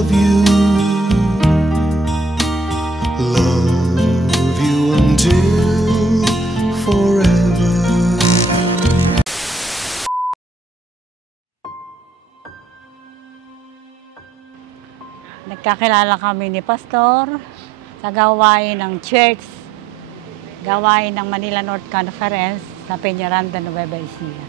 love you until forever. Nagkakilala kami ni Pastor sa gawain ng church, gawain ng Manila North Conference sa Peñaranda, Nueva Ecija.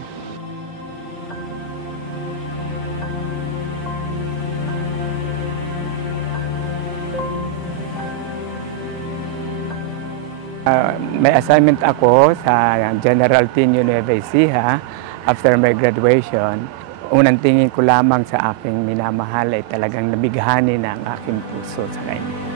May assignment ako sa General Team Nueva Ecija after my graduation. Unang tingin ko lamang sa aking minamahal ay talagang nabighani na ang aking puso sa kanya.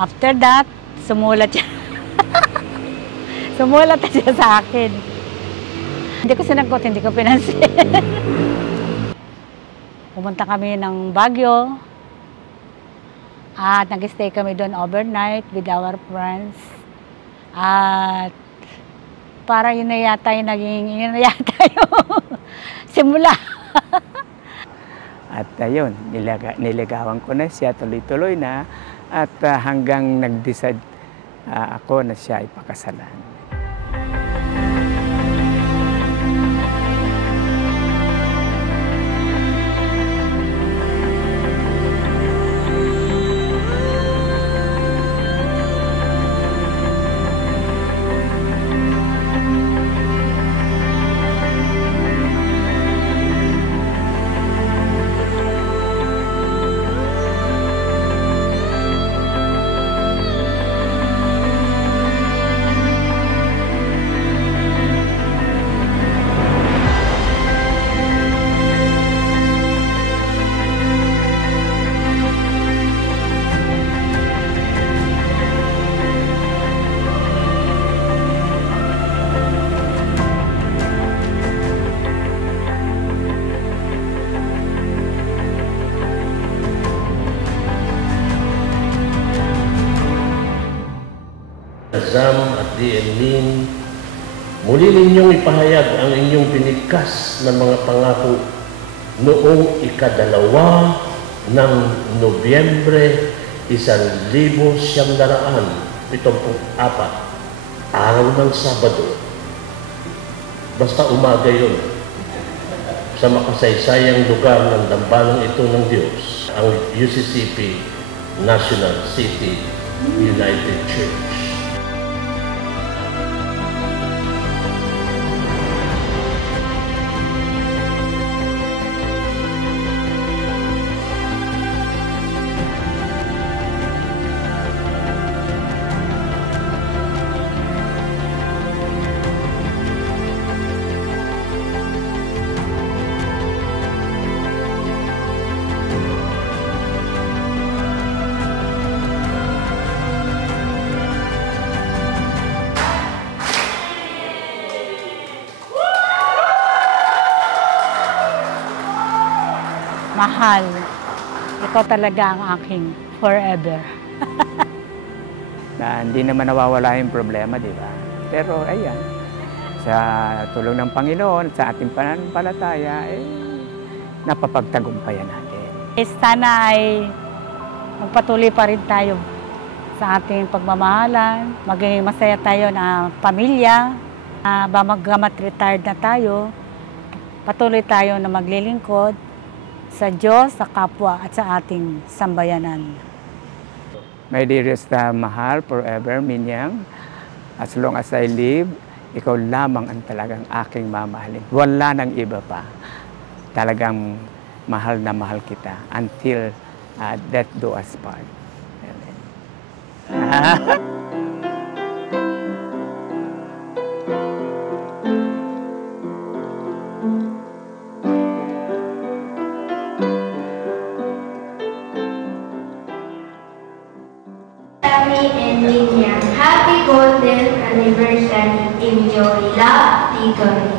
After that, sumulat siya. Sumulat siya sa akin. Hindi ko sinagot, hindi ko pinansin. Pumunta kami ng Baguio. At nag-stay kami doon overnight with our friends. At para yun na yata yung simula. At ayun, niligawan ko na siya, tuloy-tuloy na. At hanggang nag-decide ako na siya ipakasalan. Azam at DMNIN, muli ninyong ipahayag ang inyong binigkas na mga pangako noong ika-2 ng Nobyembre 1974, araw ng Sabado. Basta umaga yun, sa makasaysayang lugar ng dambalang ito ng Diyos, ang UCCP National City United Church. Mahal, ikaw talaga ang aking forever. Na hindi naman nawawala yung problema, di ba? Pero ayan, sa tulong ng Panginoon, sa ating pananampalataya, napapagtagumpayan natin. Sana ay magpatuloy pa rin tayo sa ating pagmamahalan, maging masaya tayo na pamilya, mag-retired na tayo, patuloy tayo na maglilingkod sa Diyos, sa kapwa, at sa ating sambayanan. My dearest mahal, forever, Minyang, as long as I live, ikaw lamang ang talagang aking mamahalin. Wala nang iba pa. Talagang mahal na mahal kita until death do us part. Amen. Tammy and Lilian. Happy golden anniversary. Enjoy. Love, Tito.